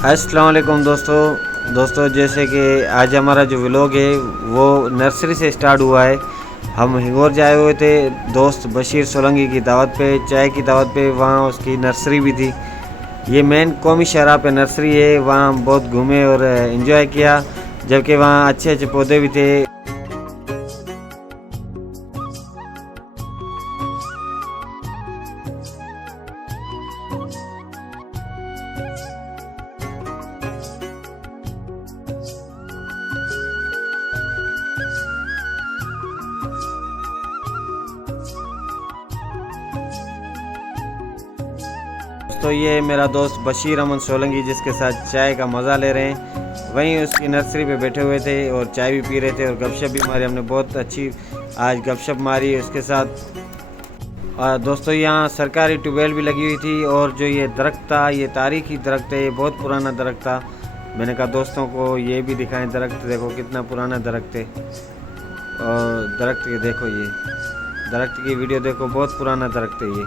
अस्सलाम वालेकुम दोस्तों जैसे कि आज हमारा जो व्लॉग है वो नर्सरी से स्टार्ट हुआ है। हम हिंगोर जाए हुए थे दोस्त बशीर सोलंकी की दावत पे, चाय की दावत पे। वहाँ उसकी नर्सरी भी थी। ये मेन कौमी शहरा पे नर्सरी है। वहाँ बहुत घूमे और एंजॉय किया, जबकि वहाँ अच्छे अच्छे पौधे भी थे। तो ये मेरा दोस्त बशीर अहमद सोलंकी जिसके साथ चाय का मज़ा ले रहे हैं, वहीं उसकी नर्सरी पे बैठे हुए थे और चाय भी पी रहे थे और गपशप भी मारी। हमने बहुत अच्छी आज गपशप मारी उसके साथ। दोस्तों यहाँ सरकारी ट्यूबवेल भी लगी हुई थी और जो ये दरख्त था ये तारीखी दरख्त है, ये बहुत पुराना दरख्त था। मैंने कहा दोस्तों को ये भी दिखाएं दरख्त, देखो कितना पुराना दरख्त है। और दरख्त ये देखो, ये दरख्त की वीडियो देखो, बहुत पुराना दरख्त है ये।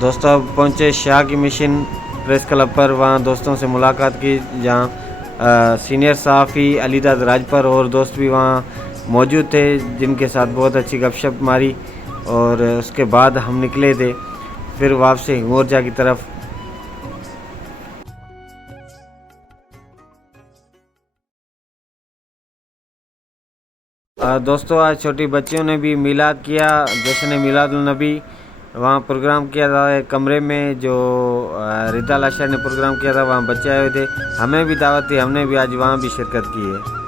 दोस्तों अब पहुँचे शाह की मिशन प्रेस क्लब पर। वहाँ दोस्तों से मुलाकात की, जहाँ सीनियर सहाफ़ी अलीदाद राजपर और दोस्त भी वहाँ मौजूद थे, जिनके साथ बहुत अच्छी गपशप मारी। और उसके बाद हम निकले थे फिर वापसी हिंगोरजा की तरफ। दोस्तों आज छोटी बच्चियों ने भी मिलाद किया, जश्न मिलादुल नबी वहाँ प्रोग्राम किया था एक कमरे में, जो रिदा लाशा ने प्रोग्राम किया था। वहाँ बच्चे आए हुए थे, हमें भी दावत थी, हमने भी आज वहाँ भी शिरकत की है।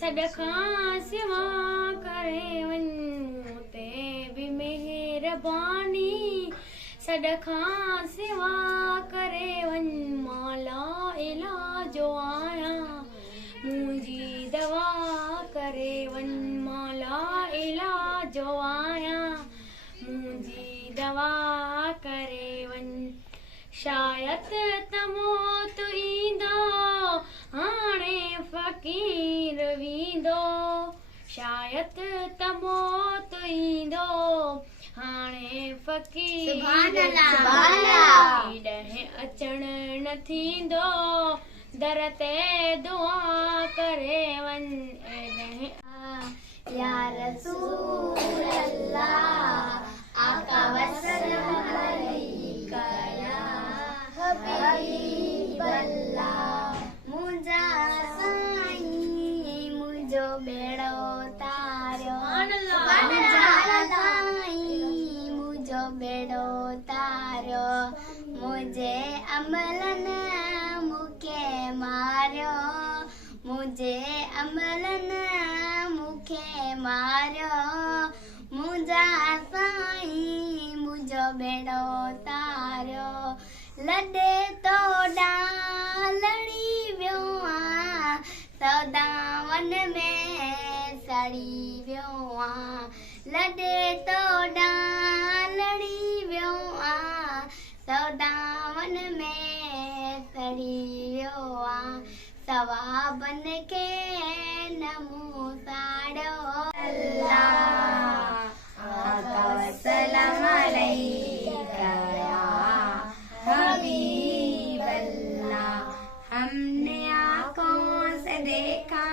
सदका सिवा करे वन ते भी मेहरबानी, सदका सिवा करे वन माला इला जो आया मुझी दवा करे वन माला इला जो आया मुझी दवा करे वन। शायद तमो तो ईंदो हाणे फ़कीर वींदो, शायद तमो तो ईंदो हाणे फ़कीर अचण न थींदो, दर ते दुआ करे वन या रसूल अल्लाह आका वसल्लम अलैका या हबीब अल्लाह। मुंजा साईं मुंजो बेड़ो तारियो, मुंजा साईं मुंजो बेड़ो तारियो, मुझे अमलन मुखे मारियो, मुझे अमलन मुखे मारियो, मुंजा साईं मुंजो बेड़ो तारियो। लॾे तो डालड़ी वियो आ सौदावन में सड़ी वियो आ लॾे तो डालड़ी वियो आ सौदावन में सड़ी वियो आ सवा बन के नमो साड़ो अल्लाह आका सलाम अलैका या हबीब अल्लाह हमने आँखों से देखा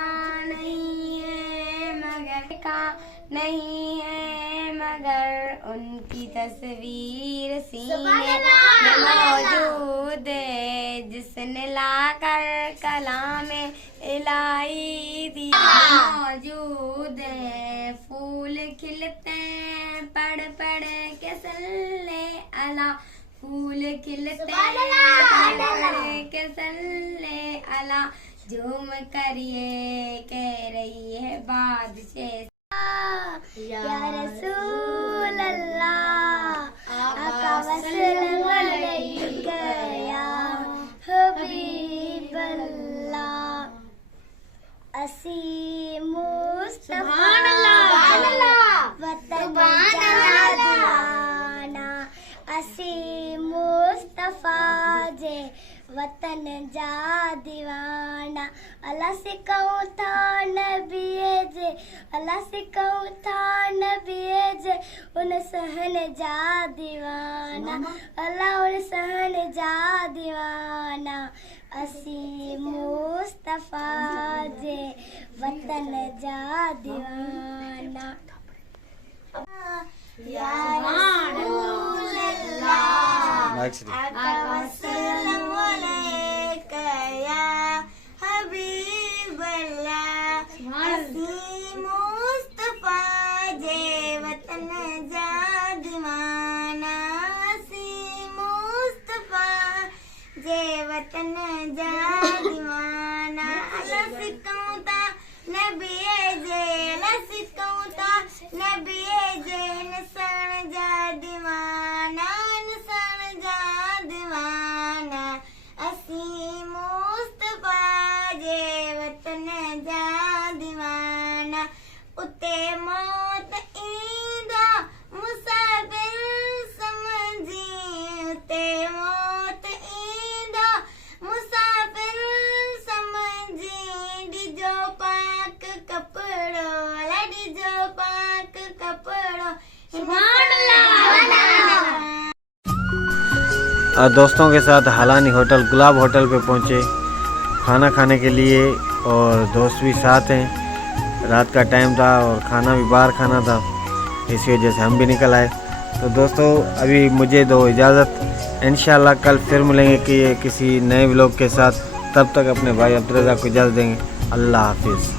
नहीं है मगर उनकी तस्वीर सीने में मौजूद है जिसने लाकर कलामे इलाही दिया मौजूद है फूल खिलते हैं पढ़ पढ़ के सल्ले अला फूल खिलते हैं पढ़ के सल्ले अला झूम करिए कह रही है बादशाह या रसूल अल्लाह आका वसल्लम अलैका या हबीब अल्लाह असी मुस्तफा वतन जाना असी मुस्तफा जे वतन जा दीवाना अल्लाह से कहूँ था नबी जे अल्लाह से कहूँ था नबी जे उन सहन जा दीवाना अल्लाह उन सहन जा दीवाना असी मुस्तफा जे वतन जा दीवाना या रसूल अल्लाह आका वसल्लम अलैका या हबीब अल्लाह असी मुस्तफा जे वतन जा दीवाना असी मुस्तफा जे वतन जा दीवाना अल्लाह सिकऊं ता नबी जे अल्लाह सिकऊं ता नबी जे इंसान जा दीवाना इंसान जा दीवाना असी मुस्तफा जे वतन जा दीवाना उते मौत ईंदा मुसाफिर समझी उते मौत ईंदा मुसाफिर समझी डिजो पाक कपड़ो डिजो पाक कपड़ो दोस्तों के साथ हालानी होटल गुलाब होटल पे पहुँचे खाना खाने के लिए और दोस्त भी साथ हैं। रात का टाइम था और खाना भी बाहर खाना था, इसी वजह से हम भी निकल आए। तो दोस्तों अभी मुझे दो इजाज़त, इंशाल्लाह कल फिर मिलेंगे कि किसी नए व्लॉग के साथ। तब तक अपने भाई अब्दुल रज़ाक को इजाज़त देंगे। अल्लाह हाफिज़।